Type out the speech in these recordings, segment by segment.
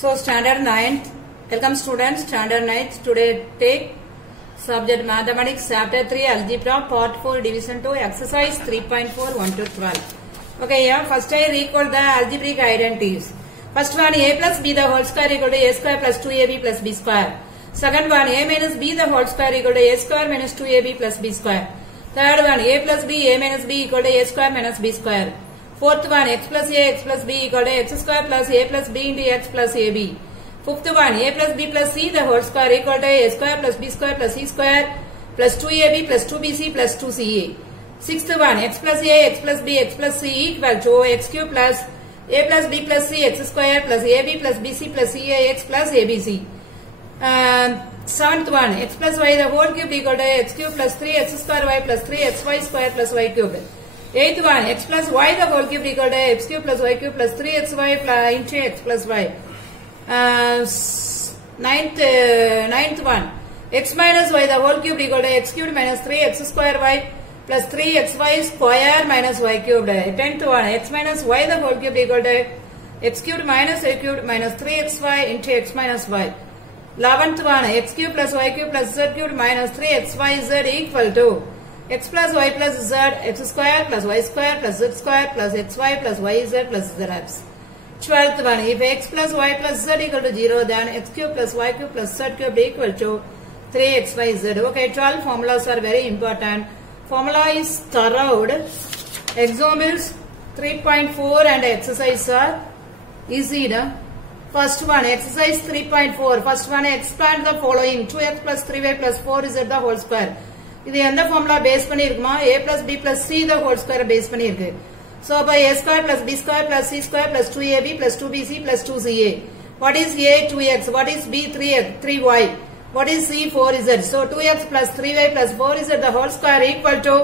So standard 9th, welcome students, standard 9th, today take subject mathematics chapter 3 algebra part 4 division 2 exercise 3.4 1 to 12. Okay, yeah, first I recall the algebraic identities. First one, a plus b the whole square equal to a square plus 2ab plus b square. Second one, a minus b the whole square equal to a square minus 2ab plus b square. Third one, a plus b, a minus b equal to a square minus b square. Fourth one, x plus b equal to x square plus a plus b into x plus ab. Fifth one, a plus b plus c the whole square equal to a square plus b square plus c square plus 2ab plus 2bc plus 2ca. Sixth one, x plus a, x plus b, x plus c equal to x cube plus a plus b plus c x square plus ab plus bc plus cax plus abc. Seventh one, x plus y the whole cube equal to x cube plus 3x square y plus 3xy square plus y cube. Eighth one, x plus y the whole cube equal to x cube plus y cube plus 3xy plus into x plus y. Ninth one, x minus y the whole cube equal to x cube minus 3x square y plus 3xy square minus y cubed. 10th one, x minus y the whole cube equal to x cubed minus y cubed minus 3xy into x minus y. 11th one, x cube plus y cube plus z cubed minus 3xyz equal to x plus y plus z x square plus y square plus z square plus xy plus yz plus zx. 12th one, if x plus y plus z equal to 0, then x cube plus y cube plus z cube equal to 3xyz. Okay, 12 formulas are very important. Formula is thorough. Examples 3.4 and exercise are easy. First one, exercise 3.4. First one, expand the following. 2x plus 3y plus 4z the whole square. இது எந்த formula base பண்ணி இருக்குமா? a plus b plus c the whole square base பண்ணி இருக்கு. So, by a square plus b square plus c square plus 2ab plus 2bc plus 2ca. What is a? 2x. What is b? 3x, 3y. What is c? 4z. So, 2x plus 3y plus 4z the whole square equal to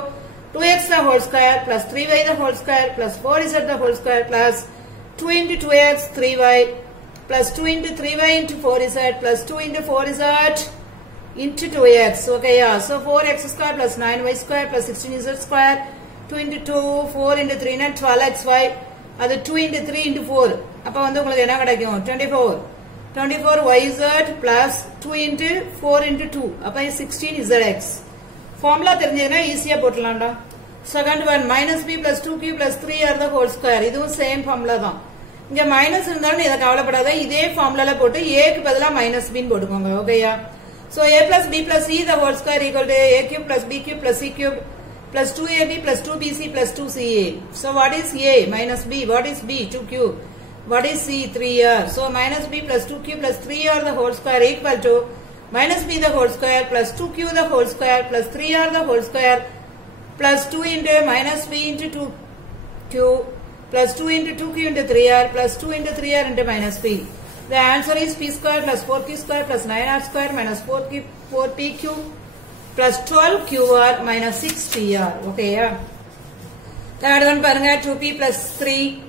2x the whole square plus 3y the whole square plus 4z the whole square plus 2 into 2x 3y plus 2 into 3y into 4z plus 2 into 4z into 2x. Okay, yeah. So, 4x square plus 9y square plus 16z square 2 into 2, 4 into 3 and 12xy. அது 2 into 3 into 4. அப்ப வந்து உங்களுக்கு என்ன கிடைக்கும்? 24. 24yz plus 2 into 4 into 2. அப்ப 16zx. Formula தெரிஞ்சதுனா ஈஸியா போடலாம்டா. Second one, minus b plus 2q plus 3r the whole square. இதுவும் same formula தான். இங்க மைனஸ் இருந்தாலும் இத கவலைப்படாத. இதே ஃபார்முலால போட்டு a க்கு பதிலா minus b ன்னு போட்டுக்கோங்க. ஓகேயா? So a plus b plus c the whole square equal to a cube plus b cube plus c cube plus 2ab plus 2bc plus 2ca. So what is a? Minus b. What is b? 2q. What is c? 3r. So minus b plus 2q plus 3r the whole square equal to minus b the whole square plus 2q the whole square plus 3r the whole square plus 2 into minus b into 2q plus 2 into 2q into 3r plus 2 into 3r into minus b. The answer is p square plus 4q square plus 9r square minus 4pq plus 12qr minus 6pr. Okay, yeah. Third one, paranga 2p plus 3,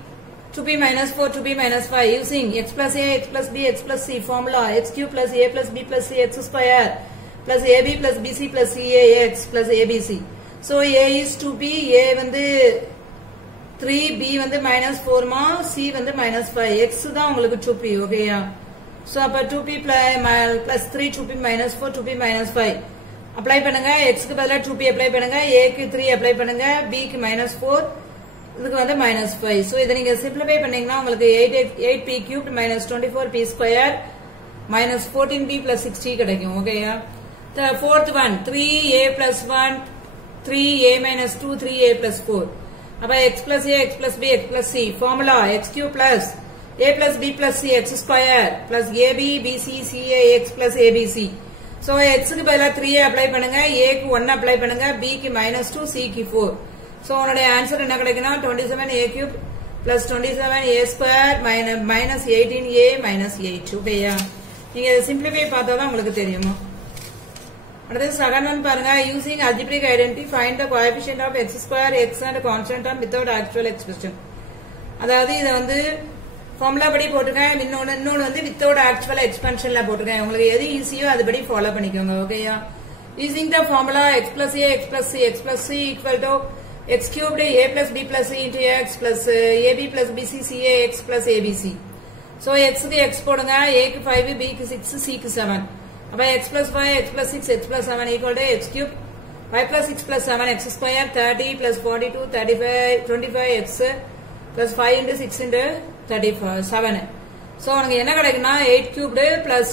2p minus 4, 2p minus 5 using x plus a, x plus b, x plus c formula x cube plus a plus b plus c x square plus ab plus bc plus cax plus abc. So, a is 2p, a வந்து 3, b வந்து minus 4 மா, c வந்து minus 5, x தான் உங்களுக்கு 2p. Okay, yeah. So, அப்ப 2p plus 3, 2p minus 4, 2p minus 5. Apply பண்ணுங்க. x க்கு பதிலா 2p அப்ளை பண்ணுங்க, a க்கு 3 அப்ளை பண்ணுங்க, b க்கு -4, இதுக்கு வந்து -5. சோ இத நீங்க சிம்பிளிஃபை பண்ணீங்கன்னா உங்களுக்கு 8p cubed minus 24p square minus 14p plus 60 கிடைக்கும். ஓகேயா? The fourth one, 3a plus 1, 3a minus 2, 3a plus 4. அப்ப x plus a, x plus b, x plus c formula x cube plus a plus b plus c x square plus ab, bc, cax plus abc. So, x க்கு பதிலா 3 apply பண்ணுங்க, a க்கு 1 apply பண்ணுங்க, b க்கு -2, c க்கு 4. So, உங்களுடைய answer என்ன கிடைக்கும்னா 27a cube plus 27a square minus 18a minus 8. ஓகேயா? நீங்க இத சிம்பிளிஃபை பார்த்தா தான் உங்களுக்கு தெரியுமா. அடுத்து செகண்ட் ஒன் பாருங்க. using algebraic identity find the coefficient of x square, x and constant term without actual expression. அதாவது இத வந்து ஃபார்முலா படி போட்டுருக்கேன். இன்னொன்னு வந்து வித்தவுட் ஆக்சுவல் எக்ஸ்பென்ஷன்ல போட்டுருக்கேன். உங்களுக்கு எது ஈஸியோ அதுபடி ஃபாலோ பண்ணிக்கோங்க. ஓகேயா? using the formula x plus a, x plus c, x plus c equal to x cubed a plus b plus c into x plus ab plus bc ca x plus abc. So x க்கு x போடுங்க, a க்கு 5, b க்கு 6, c க்கு 7. அப்ப x plus 5, x plus 6, x plus 7 equal to x cube 5 plus 6 plus 7 x square 30 plus 42 35 25 x plus 5 into 6 into 37. So உங்களுக்கு என்ன கிடைக்கும்னா 8 cubed plus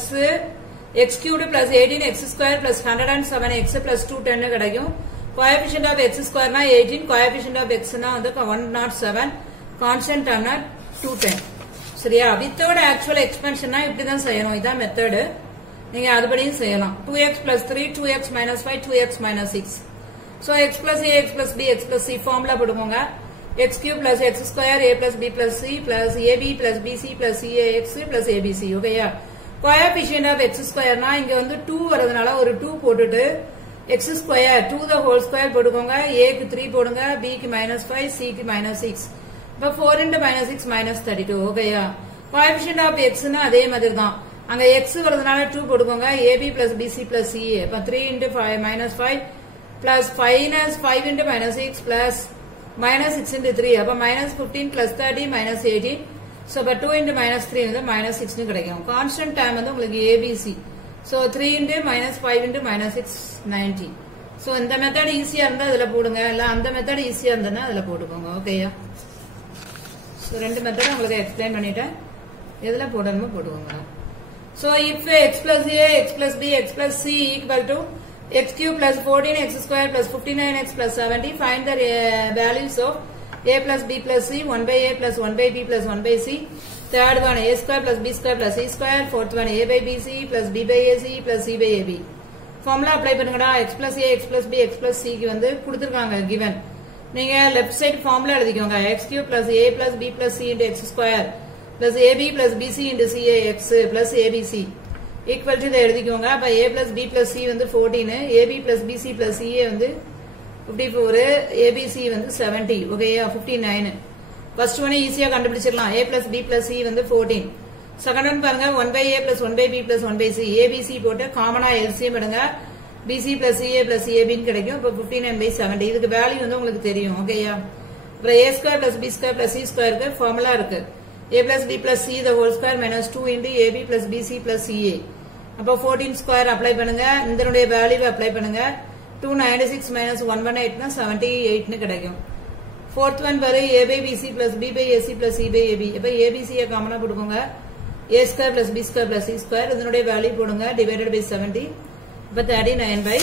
x cubed plus 18 x square plus 107 x plus 210 கிடைக்கும். Coefficient of x square na 18, coefficient of x na வந்து 107, constant term na 210. சரியா? வித்தோட actual expansion na இப்படி தான் செய்யணும். இதான் மெத்தட். நீங்க அதுபடியும் செய்யலாம். 2x plus 3, 2x minus 5, 2x minus 6. So x plus a, x plus b, x plus c formula போடுவோங்க. x cube plus x square a plus b plus c plus ab plus bc plus cax plus abc. ஓகேயா? coefficient of x square na இங்க வந்து 2 வரதுனால ஒரு 2 போட்டுட்டு x square 2 the whole square போடுவோங்க. a க்கு 3 போடுங்க, b க்கு minus 5, c க்கு minus 6. இப்ப 4 into minus 6 minus 32. ஓகேயா? coefficient of x னா அதே மாதிரி தான். அங்க x வரதுனால 2 போடுவோங்க, ab plus bc plus ca. அப்ப 3 into 5 minus 5 plus 5 into minus 6 plus minus 6 into 3. அப்ப minus 15 plus 30 minus 18. So அப்ப 2 into minus 3 வந்து minus 6 னு கிடைக்கும். constant time வந்து உங்களுக்கு abc. So 3 into minus 5 into minus 6 90. So இந்த மெத்தட் ஈஸியா இருந்தா அதுல போடுங்க, இல்ல அந்த மெத்தட் ஈஸியா இருந்தனா அதுல போடுங்க. ஓகேயா? So ரெண்டு மெத்தட் உங்களுக்கு எக்ஸ்பிளைன் பண்ணிட்டேன். எதுல போடணுமோ போடுங்க. So if x plus a, x plus b, x plus c equal to x cube plus 14 x square plus 59 x plus 70, find the values of a plus b plus c, 1 by a plus 1 by b plus 1 by c. Third one a square plus b square plus c square. Fourth one a by bc plus b by ac plus c by ab. Formula apply பண்ணுங்கடா. x plus a, x plus b, x plus c க்கு வந்து கொடுத்திருக்காங்க given. நீங்க left side formula எழுதிக்கோங்க. x cube plus a plus b plus c into x square plus ab plus bc into cax plus abc equal to இதை எழுதிக்கோங்க. அப்ப a plus b plus c வந்து 14, ab plus bc plus ca வந்து 54, abc வந்து 70. ஓகேயா? 59. First one ஈஸியா கண்டுபிடிச்சிடலாம். a plus b plus c வந்து 14. Second one பாருங்க 1 by a plus 1 by b plus 1 by c. abc போட்டு காமனா LCM எடுங்க. bc plus ca plus ab ன்னு கிடைக்கும். அப்ப 59 by 70. இதுக்கு வேல்யூ வந்து உங்களுக்கு தெரியும். ஓகேயா? அப்புறம் a square plus b square plus c square க்கு ஃபார்முலா இருக்கு. a plus b plus c the whole square minus 2 into ab plus bc plus ca. அப்ப 14 square அப்ளை பண்ணுங்க. இதனுடைய வேல்யூ அப்ளை பண்ணுங்க. 296 minus 118 னா 78 ன்னு கிடைக்கும். Fourth one பாரு a by bc plus b by ac plus c by ab. அப்ப abc ய காமனா போடுங்க. a square plus b square plus c square இதனுடைய வேல்யூ போடுங்க divided by 70. அப்ப 39 by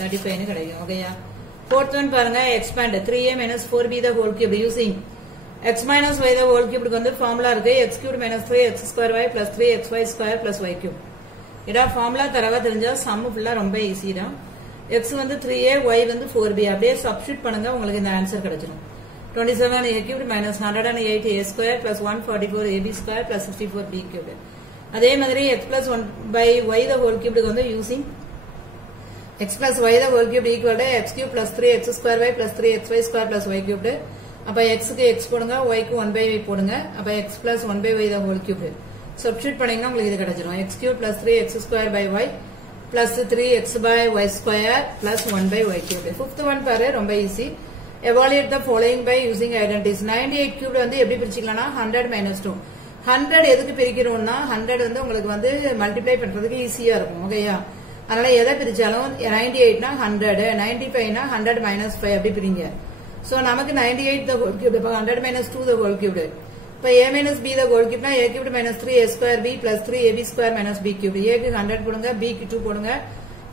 35 ன்னு கிடைக்கும். ஓகேயா? Fourth one பாருங்க expand 3a minus 4b the whole cube using x minus y the whole cube க்கு வந்து ஃபார்முலா இருக்கு. x cubed minus 3x square y plus 3xy square plus y cube. இதா formula தரவா தெரிஞ்சா சம் ஃபுல்லா ரொம்ப easy தான். x வந்து 3a, y வந்து 4b. அப்படியே சப்ஸ்டிட்யூட் பண்ணுங்க, உங்களுக்கு இந்த ஆன்சர் கிடைச்சிடும். 27 a cubed minus 108 a square plus 144 ab square plus 64 b cubed. அதே மாதிரி x plus 1 by y the whole cube க்கு வந்து using x plus y the whole cube equal to x cube plus 3x square y plus 3xy square plus y cubed. அப்ப x க்கு x போடுங்க, y க்கு 1 by y போடுங்க. அப்ப x plus 1 by y the whole cube. Substitute பண்ணீங்கன்னா உங்களுக்கு இது கிடைச்சிடும். x cube plus 3x square by y plus 3x by y square plus 1 by y cube. Fifth one பாரு ரொம்ப easy. Evaluate the following by using identities. 98 cube வந்து எப்படி பிரிச்சுக்கலாம்னா 100 minus 2. 100 எதுக்கு பிரிக்கிறோம்னா 100 வந்து உங்களுக்கு வந்து மல்டிப்ளை பண்றதுக்கு ஈஸியா இருக்கும். ஓகேயா? அதனால எதை பிரிச்சாலும் 98 னா 100, 95 னா 100 minus 5 அப்படி பிரிங்க. So நமக்கு 98 the whole cube. 100 minus 2 the whole cube. இப்ப a minus b the whole cube னா a cubed minus 3a square b plus 3ab square minus b cube. a க்கு 100 போடுங்க, b க்கு 2 போடுங்க.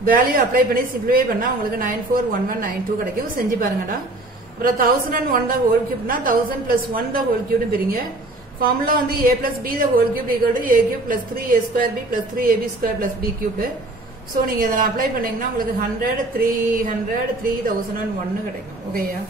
வேல்யூ அப்ளை பண்ணி simplify பண்ணா உங்களுக்கு 941192 கிடைக்கும். செஞ்சு பாருங்கடா. அப்புறம் 1001 the whole cube னா 1000 plus 1 the whole cube பிரிங்க. Formula வந்து a plus b the whole cube equal to a cube plus 3a square b plus 3ab square plus b cube. So நீங்க இத அப்ளை பண்ணீங்கன்னா உங்களுக்கு 100 300 3001 கிடைக்கும். ஓகேயா?